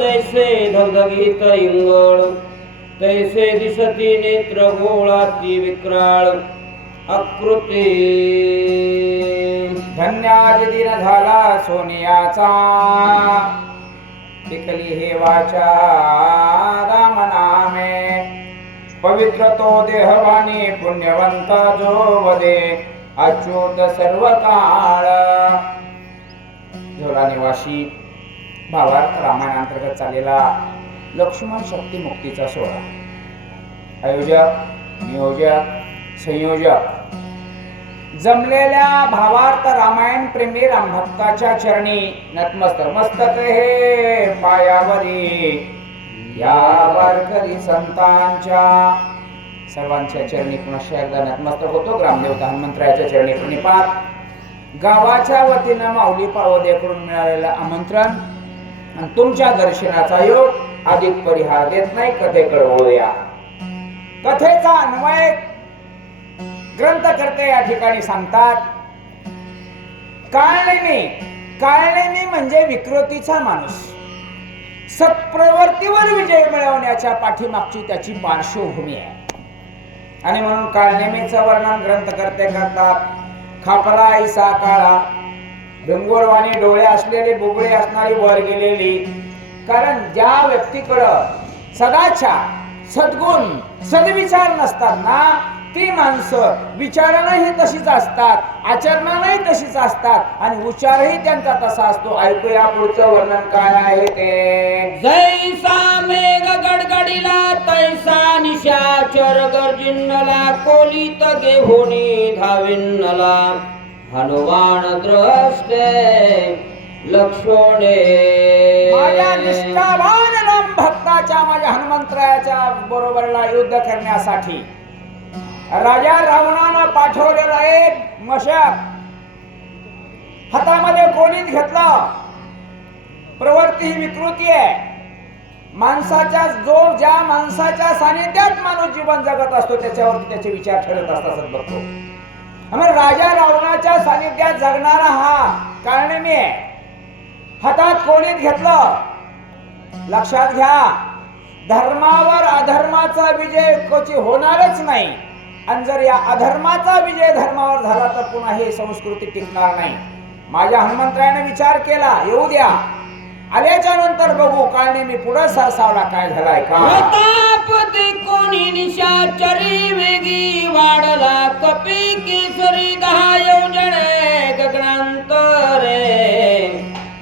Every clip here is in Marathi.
जैसे धगधगीत इंगळ तैसे दिसती नेत्र गोळाती विक्राळ आकृती. धन्याज दिन झाला सोनियाचा टिकली हे वाचा रामनामे. पवित्र तो देहवानी पुण्यवंत जो वदे अच्युत सर्व काळ झोला निवासी भावार्थ रामायणांतर्गत चाललेला लक्ष्मण शक्ती मुक्तीचा सोहळा. आयोजक नियोजक संयोजक. जमलेल्या भावार्थ रामायण प्रेमी रामभक्ताच्या चरणी नतमस्तक मस्तक हे पायावरी. या वारकरी संतांच्या सर्वांच्या चरणी पुन्हा एकदा नतमस्तक होतो. ग्रामदेवता हनुमंतरायाच्या चरणी प्रणिपात गावाच्या वतीनं माऊली पावदेकडून मिळालेलं आमंत्रण. आणि तुमच्या दर्शनाचा योग अधिक परिहार देत नाही कथेकडे वळूया. कथेचा अन्वय ग्रंथकर्ते या ठिकाणी सांगतात काळनेमी काळनेमी म्हणजे विकृतीचा माणूस. सत्प्रवृत्तीवर विजय मिळवण्याच्या पाठीमागची त्याची पार्श्वभूमी आहे. आणि म्हणून काळनेमीचं वर्णन ग्रंथकर्ते करतात खापरा ऐसा काळा डोंगरवाणी डोळे असलेले बुबळे असणारी वर गेलेली. कारण ज्या व्यक्तीकडं सदाच्या सद्गुण सदविचार नसताना ती माणसं विचारानंही तशीच असतात आचरणानंही तशीच असतात आणि उच्चारही त्यांचा तसा असतो. ऐकूया पुढचं वर्णन काय आहे ते? जैसा मेघ गडगडीला तैसा निशाचर गर्जिन्नला कोलीत गेहोनी धाविन्नला. हनुमान द्रष्टे लक्ष्मणे। माझ्या निष्ठावान राम भक्ताच्या माझ्या हनुमंतरायाच्या बरोबरला युद्ध करण्यासाठी राजा रावणानं पाठवलेला एक मशक हातामध्ये कोणीत घेतला? प्रवृत्ती ही विकृती आहे. माणसाच्या जो ज्या माणसाच्या सानिध्यात माणूस जीवन जगत असतो त्याच्यावरती त्याचे विचार ठरत असतात बघतो मग राजा रावणाच्या सानिध्यात जगणारा हा कारणमी आहे. हातात कोणीत घेतलं? लक्षात घ्या धर्मावर अधर्माचा विजय क्वचित होणारच नाही. आणि जर या अधर्माचा विजय धर्मावर झाला तर पुन्हा ही संस्कृती टिकणार नाही. माझ्या हनुमंतरायाने विचार केला येऊ द्या. आल्याच्यानंतर बघू काळने मी पुढे सरसावला काय झालाय का? प्रतापती निशाचरी वेगी वाढला. कपी केसरी दहा योजने गगनांतरे.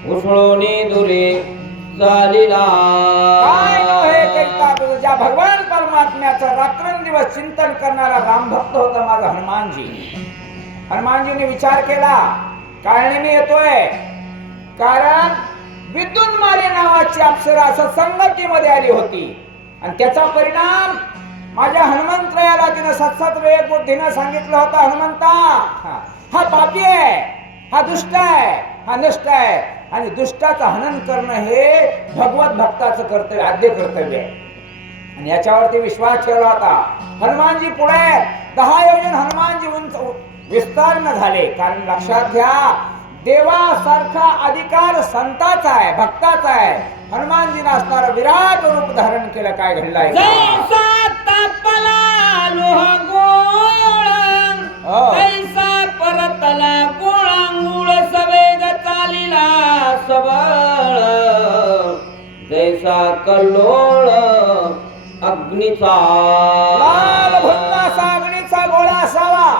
उसळोनी दुरे चालिला तुझ्या भगवान परमात्म्याचं रात्रंदिवस चिंतन करणारा रामभक्त होता माझा हनुमानजी. हनुमानजीने विचार केला काळने मी येतोय? कारण विद्युन्माले नावाची अप्सरा संगतीमध्ये आली होती. आणि त्याचा परिणाम माझ्या हनुमंतरायाला तिनं सत्सत वेळ बुद्धीनं सांगितलं होतं हनुमंता. हा. पापी आहे हा दुष्ट आहे हा नष्ट आहे. आणि दुष्टाचं हनन करणं हे भगवत भक्ताचं कर्तव्य आद्य कर्तव्य आहे. आणि याच्यावरती विश्वास ठेवला होता. हनुमानजी पुढे दहा योजन हनुमानजी उंच विस्तारण झाले. कारण लक्षात घ्या देवासारखा अधिकार संताचा आहे भक्ताचा आहे. हनुमानजीनं असणारं विराट रूप धारण केलं काय घडलंय? हो. परतला गोळांगुळ सवेग चालिला सबळ. जैसा कल्लोळ अग्नीचा अग्नीचा गोळा असावा.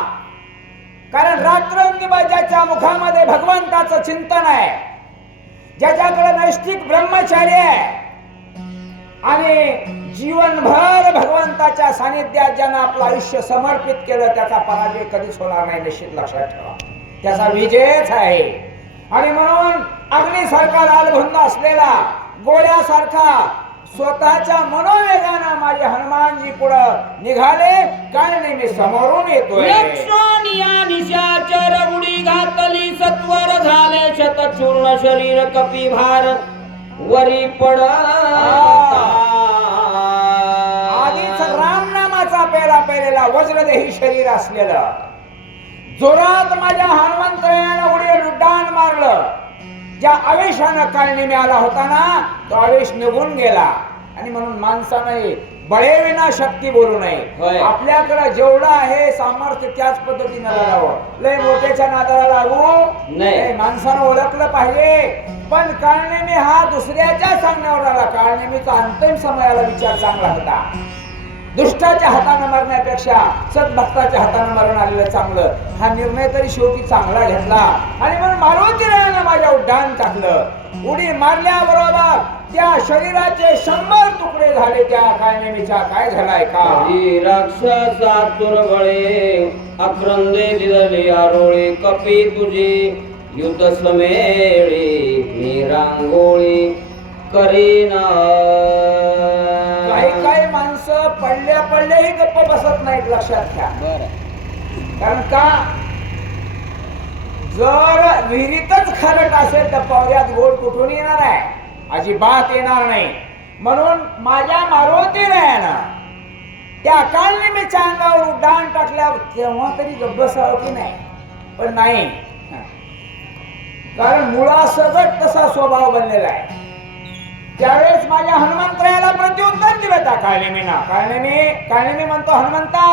कारण रात्रंदिवस ज्याच्या मुखामध्ये भगवंताचं चिंतन आहे ज्याच्याकडे नैष्टिक ब्रह्मचार्य आहे आणि जीवनभर भगवंताच्या सानिध्यात ज्यानं आपलं आयुष्य समर्पित केलं त्याचा पराजय कधीच होणार नाही निश्चित लक्षात ठेवा. त्याचा विजयच आहे. आणि म्हणून अग्निसारखा लालभुंद असलेला गोळ्यासारखा स्वतःच्या मनोवेगानं माझे हनुमानजी पुढं निघाले. काय नाही मी समोरून येतोय. सत्वर झाले शतचूर्ण शरीर कपी भार वरी पड. आधीच राम नामाचा पेरा पेलेला वज्रदेही शरीर असलेलं. जोरात माझ्या हनुमंतरायानं उडी उड्डाण मारलं. ज्या आवेशानं काळनेमी आला होता ना तो आवेश निघून गेला. आणि म्हणून माणसाने बळेविना शक्ती बोलू. नये. आपल्याकडे जेवढं आहे सामर्थ्य त्याच पद्धतीनं लढावं. लय मोठ्याच्या नादाला लागू. नाही. नाही, माणसानं ओळखलं पाहिजे. पण काळनेमी हा दुसऱ्याच्या सांगण्यावर आला. काळनेमीचा अंतिम समयाला विचार चांगला होता. दुष्टाच्या हातानं मरण्यापेक्षा सद्भक्ताच्या हातानं मरण आलेलं चांगलं. हा निर्णय तरी शेवटी चांगला घेतला. आणि म्हणून मारुती रायानं माझ्या उड्डाण टाकलं. उडी मारल्याबरोबर त्या शरीराचे शंभर तुकडे झाले त्या कायनेमीच्या काय झालाय का? हरी राक्षसातुर बळे अक्रंदे दिदली आरोळे कपी तुझी युद्ध समेळी मी रांगोळी करीना. काही काही माणसं पडल्या पडल्याही गप्प बसत नाहीत लक्षात घ्या. बर. कारण का? जर विहिरीतच खरट असेल तर पावऱ्यात गोड कुठून येणार आहे? अजिबात येणार नाही. म्हणून माझ्या मारुती ना त्या काळने मी अंगावर उड्डाण टाकल्या तेव्हा तरी गब्बसावं की नाही? पण नाही. कारण मुळासगट तसा स्वभाव बनलेला आहे. त्यावेळेस माझ्या हनुमंतरायाला प्रत्युत्तर दिलं त्या काळनेमीना काळनेमी काळनेमी म्हणतो हनुमंता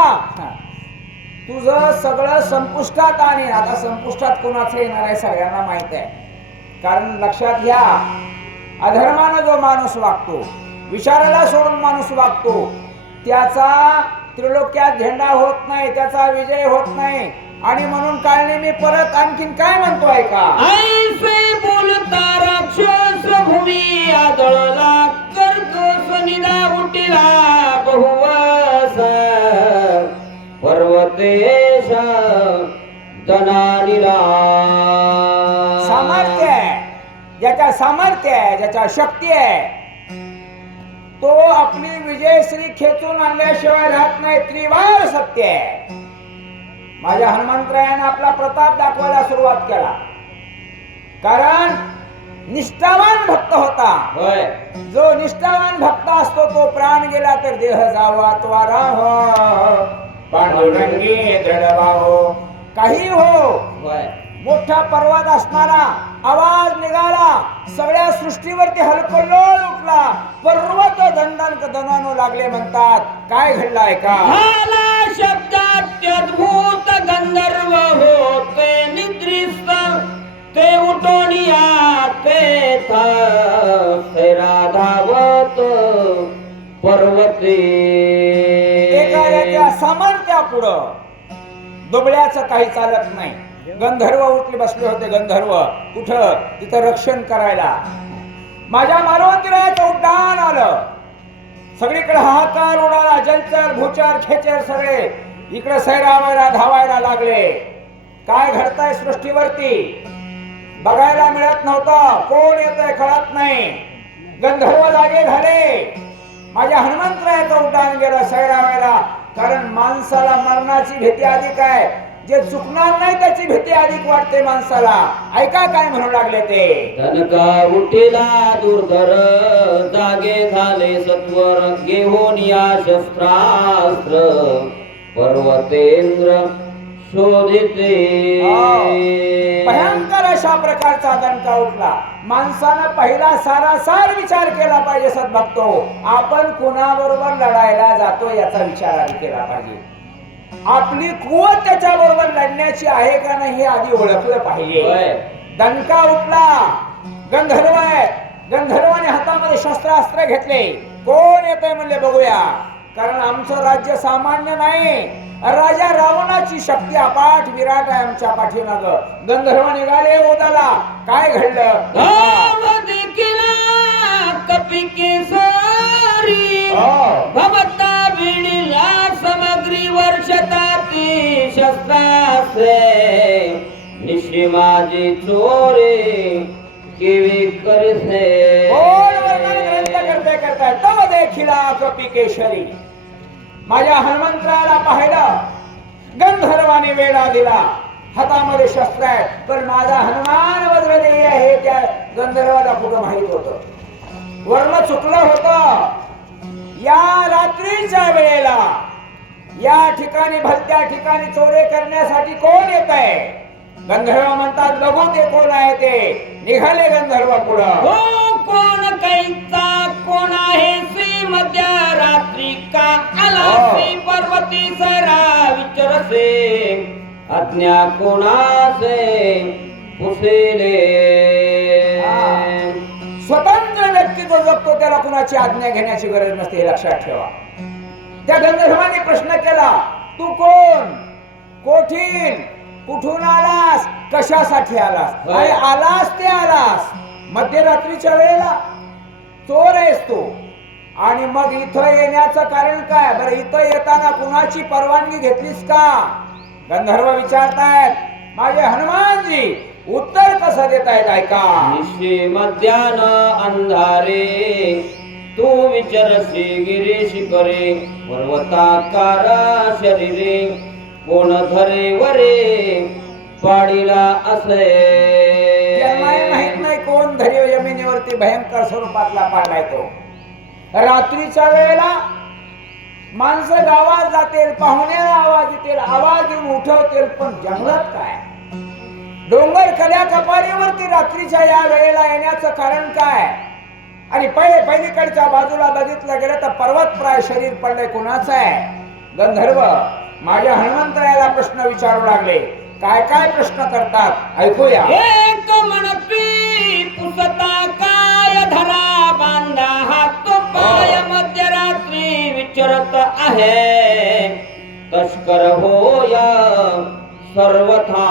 तुझं सगळं संपुष्टात आणि आता संपुष्टात कोणाचं येणार आहे सगळ्यांना माहीत आहे. कारण लक्षात घ्या अधर्मानं जो माणूस वागतो विचाराला सोडून माणूस वागतो त्याचा त्रिलोक्यात झेंडा होत नाही त्याचा विजय होत नाही. आणि म्हणून काळने मी परत आणखीन काय म्हणतो का ऐसे बोलता राक्षस भूमी आदळला कर्क सनिदा उठिला बहुवासा. सामर्थ्य आहे. ज्याच्या सामर्थ्य आहे ज्याच्या शक्ती आहे तो आपली विजयश्री खेचून आणल्याशिवाय राहत नाही त्रिवार सत्य आहे. माझ्या हनुमंतरायानं आपला प्रताप दाखवायला सुरुवात केला. कारण निष्ठावान भक्त होता. होय. जो निष्ठावान भक्त असतो तो प्राण गेला तर देह जावा त्वारा हो पांडुरंगी काही हो मोठा पर्वत असणारा आवाज निघाला सगळ्या सृष्टीवरती हलकल्लोळ उठला. पर्वत दंडन दनानो लागले म्हणतात काय घडलाय का? झाला शब्दात्यद्भूत गंधर्व होते निद्रिस्त. ते उठोनिया ते थे राधावत पर्वते. एखाद्याच्या पुढं. दुबळ्याचं काही चालत नाही. गंधर्व उठले बसले होते गंधर्व. कुठं? तिथं रक्षण करायला. माझ्या मानवतीराचं उड्डाण आलं. सगळीकडे हाकार उडाला जलचर भूचर खेचर सगळे. इकडे सैरावायला धावायला लागले. काय घडतंय सृष्टीवरती? बघायला मिळत नव्हतं. कोण येतंय कळत नाही. गंधर्व जागे झाले. माझ्या हनुमंतरायाचं उड्डाण गेलं सैरावायला. कारण माणसाला मरणाची भीती अधिक आहे. जे चुकणार नाही त्याची भीती अधिक वाटते माणसाला. ऐका काय म्हणू लागले ते? धनका उठिला दुर्धर जागे झाले सत्वर घेऊन या शस्त्रास्त्र पर्वतेंद्र शोधिते. भयंकर अशा प्रकारचा दणका उठला. माणसानं पहिला सारासार विचार केला पाहिजे सद्भक्तो. आपण कुणाबरोबर लढायला जातो याचा विचार आधी केला पाहिजे. आपली कुवत त्याच्या बरोबर लढण्याची आहे का नाही हे आधी ओळखलं. पाहिजे. दणका उठला. गंधर्व आहे. गंधर्वाने हातामध्ये शस्त्रास्त्र घेतले. कोण येतंय म्हणले बघूया. कारण आमचं राज्य सामान्य नाही. राजा रावणाची शक्ती अपाठ विराट आहे आमच्या पाठीमाग. गंधर्व निघाले ओदाला. काय घडलं? कपिकेसरी हो. भवता विणिला समग्री वर्षताती शस्त्रास्त्रे. निशिमाजी चोरे केवी करसे कोण वर्णन ग्रंथ करते करताय? तव देखिला कपिकेशरी माझ्या हनुमंतराला पाहिलं. गंधर्वाने वेळा दिला. हातामध्ये शस्त्र आहे पण माझा हनुमान वज्रदेही आहे त्या गंधर्वाला कुठं माहीत होत. वर्ण चुकलं होत. या रात्रीच्या वेळेला या ठिकाणी भलत्या ठिकाणी चोरे करण्यासाठी कोण येत आहे? गंधर्व म्हणतात बघू ते कोण आहे ते. निघाले गंधर्व पुढं. हो कोण कैचा कोण आहे श्री मध्य रात्री का आला. श्री पर्वती सरा विचारसे. अज्ञा कोणासे? पुसेले. स्वतंत्र व्यक्ती जो जगतो त्याला कुणाची आज्ञा घेण्याची गरज नसते हे लक्षात ठेवा. त्या गंधर्वाने प्रश्न केला तू कोण? कोठील कुठून आलास? कशासाठी आलास. आणि आलास ते आलास. मध्यरात्रीच्या वेळेला? चोर आहेस तू. आणि मग इथं येण्याचं कारण काय? बरं इथं येताना कुणाची परवानगी घेतलीस का? गंधर्व विचारतायत माझे हनुमानजी उत्तर कसं देतायत ऐका? निशी मध्यान अंधारे तू विचारसी गिरीश करे पर्वताकार शरीरे कोण धरे वरे पाडीला असे माहीत नाही कोण धैर्य जमिनीवरती भयंकर स्वरूपातला पाडलाय तो. रात्रीच्या वेळेला माणसं गावात जातील पाहुण्याला आवाज येतील आवाज येऊन उठवतील पण जंगलात काय? डोंगर कल्या कपारीवरती रात्रीच्या या वेळेला येण्याचं कारण काय? आणि पहिले पहिलीकडच्या बाजूला बघितलं गेलं तर पर्वतप्राय शरीर पडले कुणाचं आहे? गंधर्व माझ्या हनुमंतरायाला प्रश्न विचारू लागले. काय काय प्रश्न करतात? ऐकूया. एक म्हणती पुसता काय धरा बांधा हात. करत आहे. तस्कर होय सर्वथा.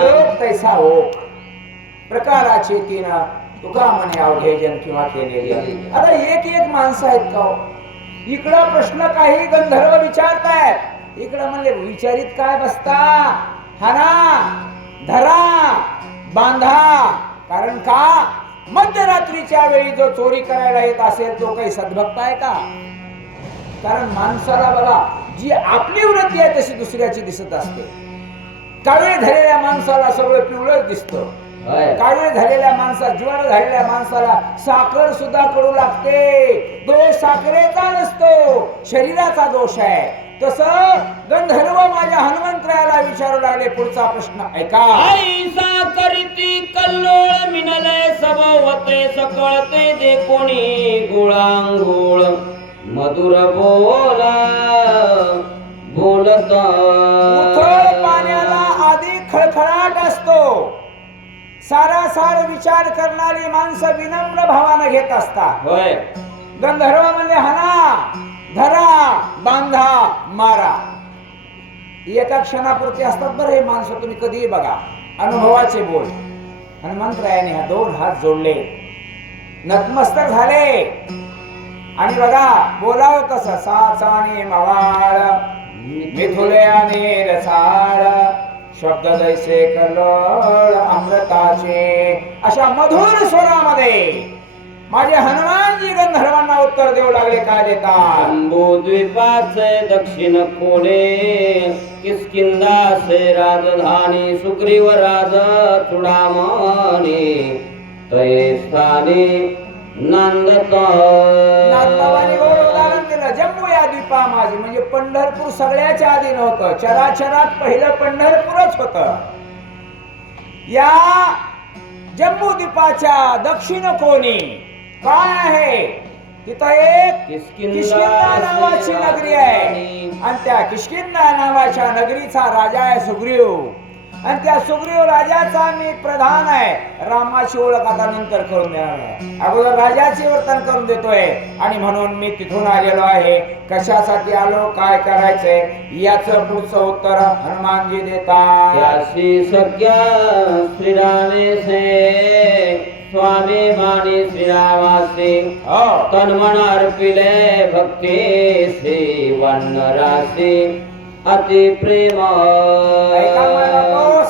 लोक तैसा हो. प्रकाराची तीन तुका म्हणे अवघेजन किंवा केलेली. आता एक एक माणसं आहेत का हो? इकडं प्रश्न काही गंधर्व विचारतायत. इकडं म्हणले विचारित काय बसता? हाना धरा बांधा. कारण का? मध्यरात्रीच्या वेळी जो चोरी करायला येत असेल तो काही सद्भक्त आहे का? कारण माणसाला बघा जी आपली वृत्ती आहे तशी दुसऱ्याची दिसत असते. काळे झालेल्या माणसाला सगळं पिवळंच दिसतं. काळे झालेल्या माणसा ज्वर झालेल्या माणसाला साखर सुद्धा कडू लागते. दोष साखरेचा नसतो शरीराचा दोष आहे. तस गंधर्व माझ्या हनुमंतरायाला विचारू लागले पुढचा प्रश्न ऐका. कल्लोळ मिनले सबवते सकळते दे कोणी गुळांगुळ. मधुर बोला बोलता. पाण्याला आधी खळखळाट असतो. सारासार विचार करणारी माणसं विनम्र भावानं घेत असतात. होय. गंधर्व म्हणजे हना धरा बांधा मारा. एका क्षणापुरती असतात बरं हे माणसं तुम्ही कधीही बघा. अनुभवाचे बोल. हनुमंतरायाने हा दोन हात जोडले. नतमस्तक झाले. आणि बघा बोलाव तस साचाने मवाळ मिथुल्याने रसाळ शब्द जैसे कलळ अमृताचे अशा मधुर स्वरामध्ये. माझे हनुमानजी गंधर्वांना उत्तर देऊ लागले काय देतात? दक्षिण कोणे किस्किंदासे राजधानी सुग्रीव राज चुडामणी तये स्थानी नंदत दिलं जम्मू या द्वीपा माझी म्हणजे पंढरपूर सगळ्याच्या आधी नव्हतं चराचरात पहिलं पंढरपूरच होत. या जम्मू द्वीपाच्या दक्षिण कोणी काय आहे? तिथं एक किष्किंधा नावाची नगरी आहे. आणि त्या किष्किंधा नावाच्या नगरीचा राजा आहे सुग्रीव. आणि त्या सुग्रीव राजाचा मी प्रधान आहे. रामाची ओळख आता नंतर करून देणार आहे. अगोदर राजाची वर्तन करून देतोय. आणि म्हणून मी तिथून आलेलो आहे. कशासाठी आलो? काय करायचंय? याच पुढचं उत्तर हनुमानजी देतात. श्रीरामे से स्वामी मानी श्रीरावासे हो। तन्मन अर्पिले भक्ती से वन्नरासे अति प्रेम।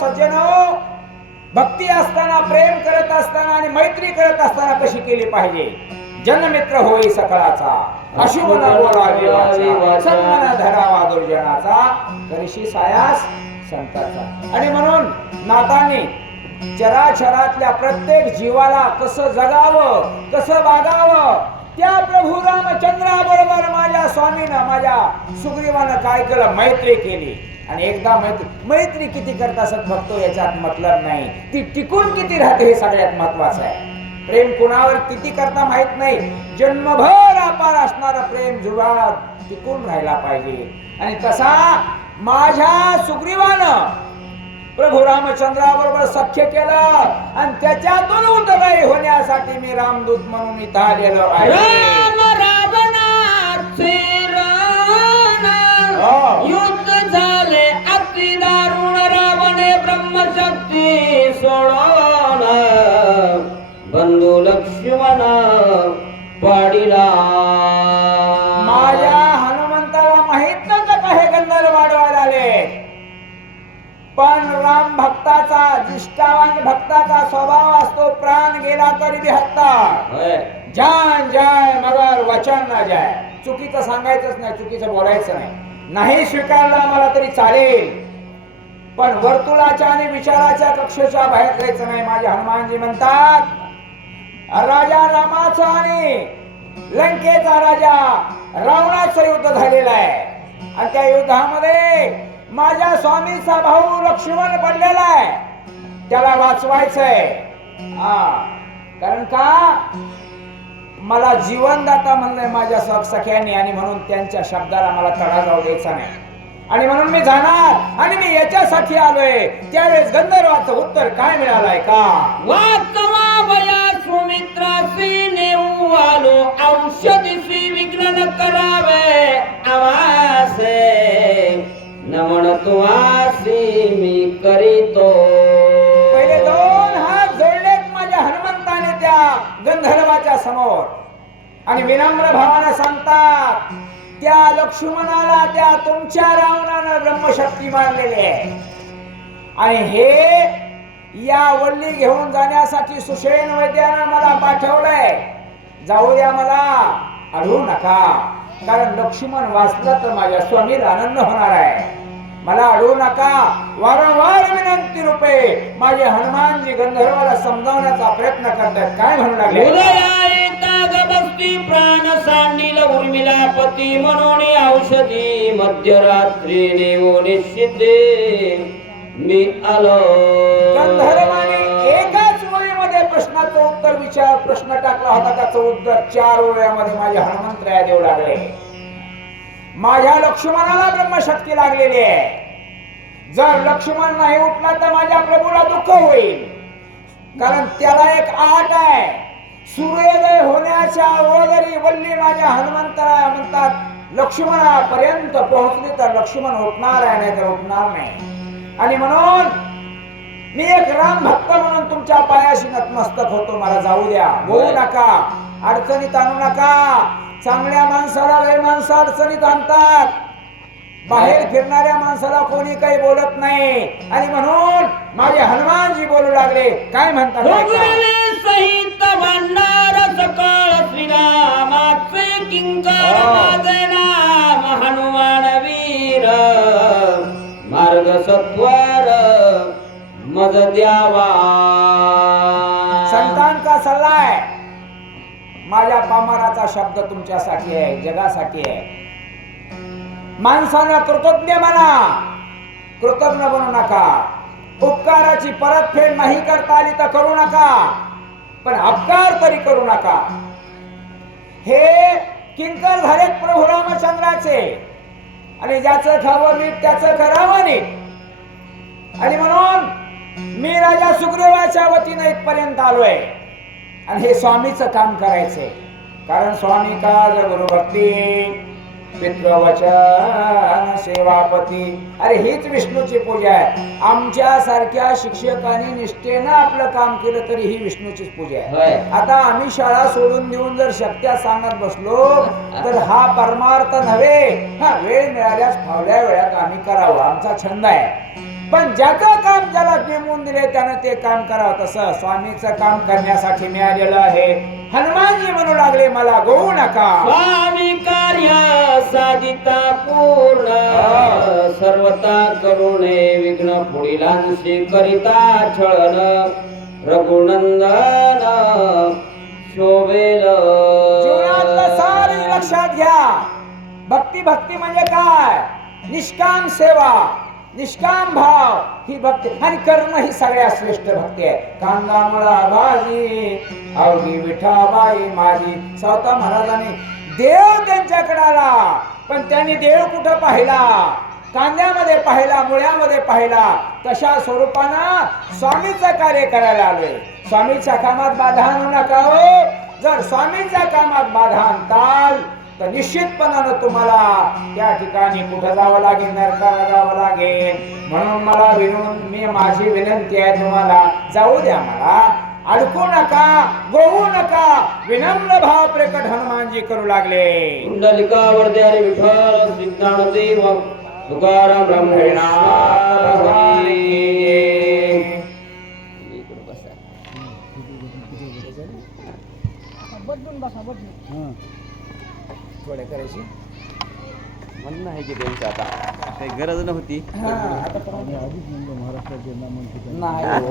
सज्जन भक्ती असताना प्रेम करत असताना आणि मैत्री करत असताना कशी केली पाहिजे? जनमित्र होई सकळाचा अशुभ न बोलावे वाचा, सन्मान धरावा दुर्जनाचा करिशी सायास संताचा. आणि म्हणून नाताने चराचरातल्या प्रत्येक जीवाला कसं जगावं कसं वागावं त्या प्रभू रामचंद्राबरोबर माझ्या स्वामीनं माझ्या सुग्रीवानं काय केलं मैत्री केली. आणि एकदा मैत्री मैत्री किती करत असत बघतो याच्यात मतलब नाही. ती टिकून किती राहते हे सगळ्यात महत्वाचं आहे. प्रेम कुणावर किती करता माहीत नाही. जन्मभर अपार असणारा प्रेम जुळा टिकून राहायला पाहिजे. आणि तसा माझ्या सुग्रीवानं प्रभू रामचंद्राबरोबर सख्य केलं आणि त्याच्यातून उदय होण्यासाठी मी रामदूत म्हणून इथं आलेलो आहे. राम रावणाचे रण. युद्ध झाले अति दारुण रावणे ब्रह्मशक्ती सोडवण बंधू लक्ष्मण पाडिला. पण राम भक्ताचा निष्ठावान भक्ताचा स्वभाव असतो प्राण गेला तरी बी हत्ता. जान जाय मगर वचन ना जाय. चुकीचं सांगायचंच नाही चुकीचं बोलायचं नाही. नाही स्वीकारला मला तरी चालेल. पण वर्तुळाच्या आणि विचाराच्या कक्षेच्या बाहेर जायचं नाही माझे हनुमानजी म्हणतात. राजा रामाचा आणि लंकेचा राजा रावणाचं युद्ध झालेलं आहे. आणि त्या युद्धामध्ये माझ्या स्वामीचा भाऊ लक्ष्मण पडलेला आहे. त्याला वाचवायचंय. हा. कारण का? मला जीवनदाता म्हणलंय माझ्या सख सख्यांनी आणि म्हणून त्यांच्या शब्दाला मला तडा जाऊ द्यायचा नाही. आणि म्हणून मी जाणार आणि मी याच्यासाठी आलोय. त्यावेळेस गंधर्वाचं उत्तर काय मिळालंय का? वाचवा वया सुमित्रासी नेऊ आलो. औषधीशी विघ्न करावे. आवासे. नमन तुआसी मी करीतो. पहिले दोन हात जोडलेत माझ्या हनुमंताने त्या गंधर्वाच्या समोर. आणि विनम्र भावानं सांगतात त्या लक्ष्मणाला त्या तुमच्या रावणानं ब्रह्मशक्ती मारलेली आहे. आणि हे या वल्ली घेऊन जाण्यासाठी सुशेन वैद्यानं मला पाठवलंय. जाऊ द्या मला अडवू नका. कारण लक्ष्मण वाचलं तर माझ्या स्वामीला आनंद होणार आहे. मला अडवू नका. वारंवार विनंती रूपे. माझे हनुमानजी गंधर्वाला समजावण्याचा प्रयत्न करतात काय म्हणू लागले? प्राण सांडील उर्मिला पती म्हणून औषधी मध्यरात्री नेऊ निश्चिते. मी आलो. गंधर्वाने एकाच ओळीमध्ये प्रश्नाचं उत्तर विचार प्रश्न टाकला होता. त्याचं उत्तर चार ओळ्यामध्ये माझे हनुमंत देऊ लागले. माझ्या लक्ष्मणाला ब्रह्मशक्ती लागलेली आहे. जर लक्ष्मण नाही उठला तर माझ्या प्रभूला दुःख होईल. कारण त्याला एक आट आहे. सूर्योदय होण्याच्या अगोदरी वल्ली माझ्या हनुमंताला म्हणतात लक्ष्मणापर्यंत पोहोचली तर लक्ष्मण उठणार आहे नाही तर उठणार नाही. आणि म्हणून मी एक राम भक्त म्हणून तुमच्या पायाशी नतमस्तक होतो. मला जाऊ द्या. बोलू नका. अडचणीत आणू नका. चांगल्या माणसाला लय माणसं अडचणीत आणतात. बाहेर फिरणाऱ्या माणसाला कोणी काही बोलत नाही. आणि म्हणून माझे हनुमानजी बोलू लागले. काय म्हणतात सहित भांडार सकाळ श्रीरामाचे किंकर हो. नाम हनुमान वीर. मार्ग सत्वर मज द्यावा. संतांचा सल्ला आहे. माझ्या पामाराचा शब्द तुमच्यासाठी आहे जगासाठी आहे. माणसानं कृतज्ञ म्हणा. कृतज्ञ बनू नका. उपकाराची परतफेड नाही करता आली तर करू नका. पण अपकार तरी करू नका. हे किंकर झालेत प्रभू रामचंद्राचे. आणि ज्याचं खावं नीट त्याचं करावं नीट. आणि म्हणून मी राजा सुग्रीवाच्या वतीने इथपर्यंत आलोय. आणि हे स्वामीचं काम करायचंय. कारण स्वामी काज गुरुभक्ती पितृवचन सेवापती. अरे हीच विष्णूची पूजा आहे. आमच्या सारख्या शिक्षकांनी निष्ठेनं आपलं काम केलं तरी ही विष्णूचीच पूजा आहे. आता आम्ही शाळा सोडून देऊन जर शक्त्या सांगत बसलो तर हा परमार्थ नव्हे. हा वेळ मिळाल्यास फावल्या वेळात आम्ही करावं. आमचा छंद आहे. पण ज्याचं काम ज्याला नेमून दिले त्यानं ते काम करावं तसं स्वामीचं काम करण्यासाठी मिळालेलं आहे. हनुमानजी म्हणू लागले मला गोवू नका. स्वामी कार्य साधिता पूर्ण सर्वता करुणे विघ्न पुढीलांशी करिता छळन रघुनंदन शोभेल. जीवनातलं सारी लक्षात घ्या. भक्ती भक्ती म्हणजे काय? निष्काम सेवा. निष्काम भाव ही भक्ती आणि कर्म ही सगळ्यात श्रेष्ठ भक्ती आहे. कांदा मुळा भाजी अवघी विठाबाई माझी. स्वतः महाराजांनी देव त्यांच्याकडे आला पण त्यांनी देव कुठं पाहिला? कांद्यामध्ये पाहिला मुळ्यामध्ये पाहिला. तशा स्वरूपानं स्वामीचं कार्य करायला आलोय. स्वामीच्या कामात बाधा आणू नका हो. जर स्वामीच्या कामात बाधा आणता तर निश्चितपणानं तुम्हाला त्या ठिकाणी कुठं जावं लागेल नरकाला जावं लागेल. म्हणून मला विनून मी माझी विनंती आहे तुम्हाला जाऊ द्या मला. अडकू नका गोवू नका. विनम्र भाव प्रकट हनुमानजी करू लागले. कुंडलिका वरदे हरी विठ्ठल श्री ज्ञानदेव तुकाराम ब्रह्मनाथ थोडे करायची. म्हणणं आहे की त्यांचं आता. काही गरज नव्हती. हा, आता नाही.